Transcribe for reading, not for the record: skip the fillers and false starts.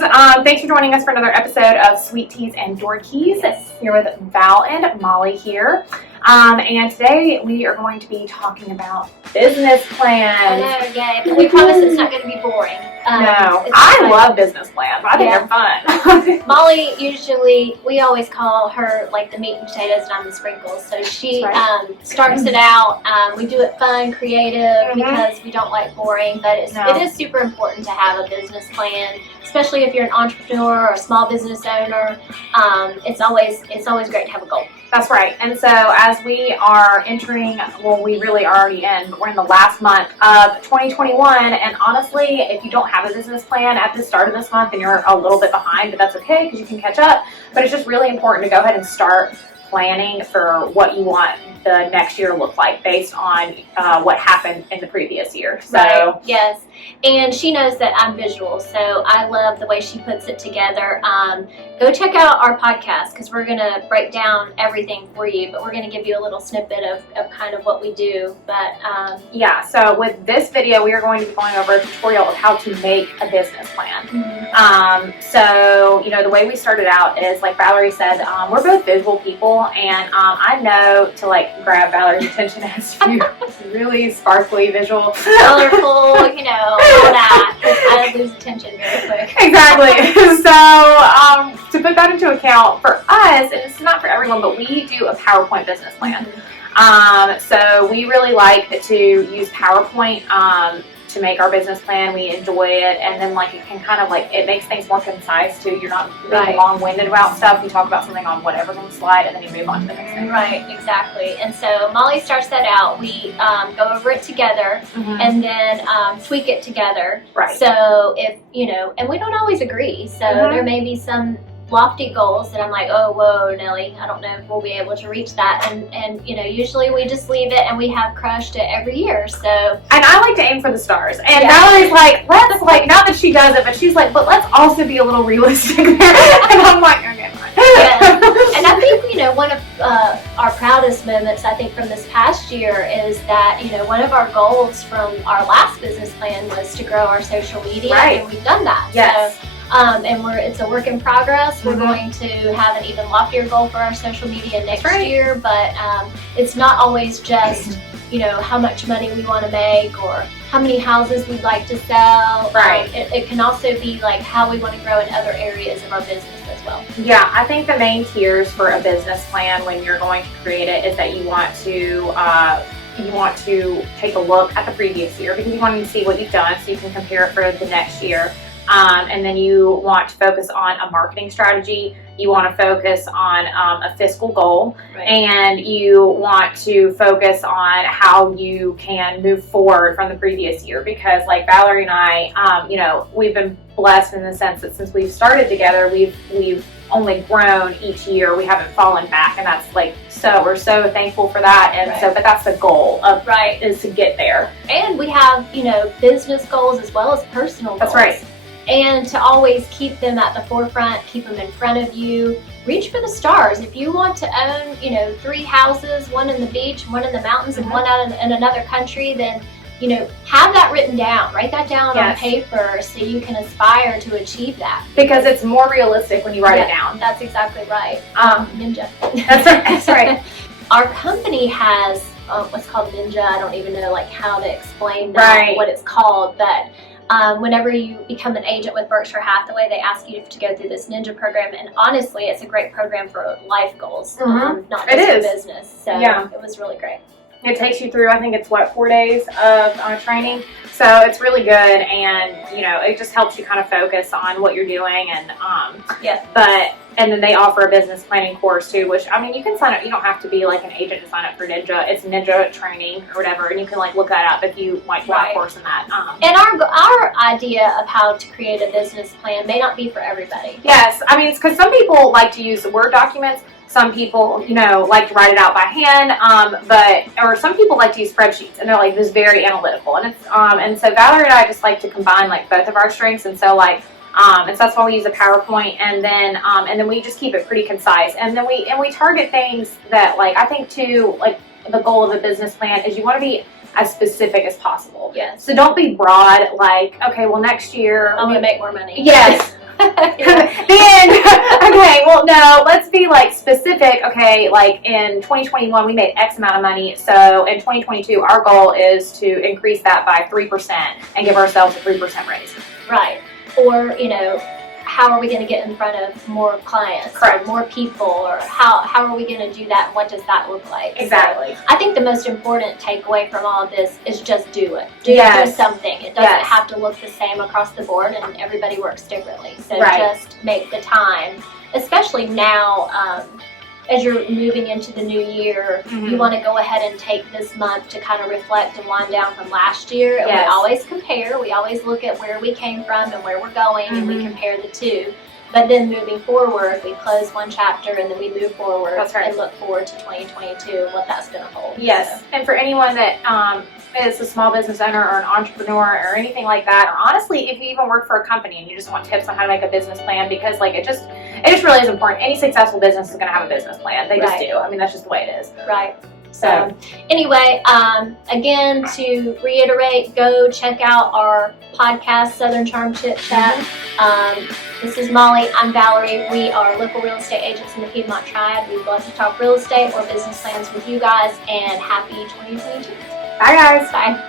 guys. Thanks for joining us for another episode of Sweet Teas and Door Keys. Yes. Here with Val and Molly here. And today we are going to be talking about business plans. I know, yeah. But we promise it's not going to be boring. No, I love business plans. I think they're fun. Molly usually, we always call her like the meat and potatoes and I'm the sprinkles. So she starts it out. We do it fun, creative, because we don't like boring. But it is super important to have a business plan, especially if you're an entrepreneur or a small business owner. It's always great to have a goal. That's right. And so as we are entering, well, we really are already in, but we're in the last month of 2021. And honestly, if you don't have a business plan at the start of this month, then you're a little bit behind, but that's okay because you can catch up. But it's just really important to go ahead and start planning for what you want the next year to look like based on what happened in the previous year. So right. Yes. And she knows that I'm visual, so I love the way she puts it together. Go check out our podcast because we're going to break down everything for you, but we're going to give you a little snippet of kind of what we do. But yeah, so with this video, we are going to be going over a tutorial of how to make a business plan. So, you know, the way we started out is, like Valerie said, we're both visual people, and I know to like grab Valerie's attention as to really sparkly, visual, colorful, you know, all that. I lose attention very quick. Exactly. So, to put that into account for us, and it's not for everyone, but we do a PowerPoint business plan. So we really like to use PowerPoint to make our business plan. We enjoy it, and then like it can kind of like, it makes things more concise too. You're not being long-winded about stuff. You talk about something on whatever's on the slide, and then you move on to the next thing. Right, exactly. And so Molly starts that out. We go over it together, and then tweak it together. Right. So if, you know, and we don't always agree. So there may be some lofty goals that I'm like, oh, whoa, Nelly, I don't know if we'll be able to reach that. And you know, usually we just leave it, and we have crushed it every year. So, and I like to aim for the stars. And Valerie's like, let's like, not that she does it, but she's like, but let's also be a little realistic there. And I'm like, okay, fine. And I think, you know, one of our proudest moments, I think, from this past year is that, you know, one of our goals from our last business plan was to grow our social media, and we've done that. Yes. So, and it's a work in progress. We're going to have an even loftier goal for our social media next year, but it's not always just, you know, how much money we want to make or how many houses we'd like to sell. Right. It can also be like how we want to grow in other areas of our business as well. Yeah, I think the main tiers for a business plan when you're going to create it is that you want to take a look at the previous year because you want to see what you've done so you can compare it for the next year. And then you want to focus on a marketing strategy. You want to focus on a fiscal goal, and you want to focus on how you can move forward from the previous year. Because, like Valerie and I, you know, we've been blessed in the sense that since we've started together, we've only grown each year. We haven't fallen back, and that's like we're so thankful for that. And but that's the goal of is to get there. And we have, you know, business goals as well as personal goals. That's right. And to always keep them at the forefront, keep them in front of you, reach for the stars. If you want to own, you know, 3 houses, one in the beach, one in the mountains, and one out in another country, then, you know, have that written down. Write that down on paper so you can aspire to achieve that. Because it's more realistic when you write it down. That's exactly right. Ninja. That's right. That's right. Our company has what's called Ninja. I don't even know like how to explain that, what it's called, but whenever you become an agent with Berkshire Hathaway, they ask you to go through this Ninja program, and honestly, it's a great program for life goals, not just for business. So it was really great. It takes you through, I think it's 4 days of training, so it's really good, and you know, it just helps you kind of focus on what you're doing, and and then they offer a business planning course too, which, I mean, you can sign up. You don't have to be like an agent to sign up for Ninja. It's Ninja training or whatever, and you can like look that up if you might want a course in that. And our idea of how to create a business plan may not be for everybody. Yes, I mean, it's because some people like to use Word documents. Some people, you know, like to write it out by hand, or some people like to use spreadsheets, and they're like this very analytical. And it's and so Valerie and I just like to combine like both of our strengths, and so like and so that's why we use a PowerPoint, and then we just keep it pretty concise, and then we target things that, like, I think too, like the goal of a business plan is you want to be as specific as possible. Yes. So don't be broad, like, okay, well, next year I'm going to make more money. Yes. The end. Okay, well, no, let's be like specific. Okay, like in 2021, we made X amount of money. So in 2022, our goal is to increase that by 3% and give ourselves a 3% raise. Right. Or, how are we going to get in front of more clients? Correct. Or more people? Or how are we going to do that? What does that look like? Exactly. So I think the most important takeaway from all of this is just do it. Do something. It doesn't Yes. have to look the same across the board, and everybody works differently. So Right. just make the time, especially now. As you're moving into the new year, you want to go ahead and take this month to kind of reflect and wind down from last year. And Yes. we always compare. We always look at where we came from and where we're going, and we compare the two. But then moving forward, we close one chapter and then we move forward That's right. and look forward to 2022 and what that's going to hold. Yes, So, and for anyone that is a small business owner or an entrepreneur or anything like that, or honestly, if you even work for a company and you just want tips on how to make a business plan, because like it just really is important. Any successful business is going to have a business plan. They just Right. do. I mean, that's just the way it is. right. So Anyway, again, to reiterate, go check out our podcast, Southern Charm Chit Chat. This is Molly. I'm Valerie. We are local real estate agents in the Piedmont Triad. We'd love to talk real estate or business plans with you guys, and happy 2022. bye, guys. Bye.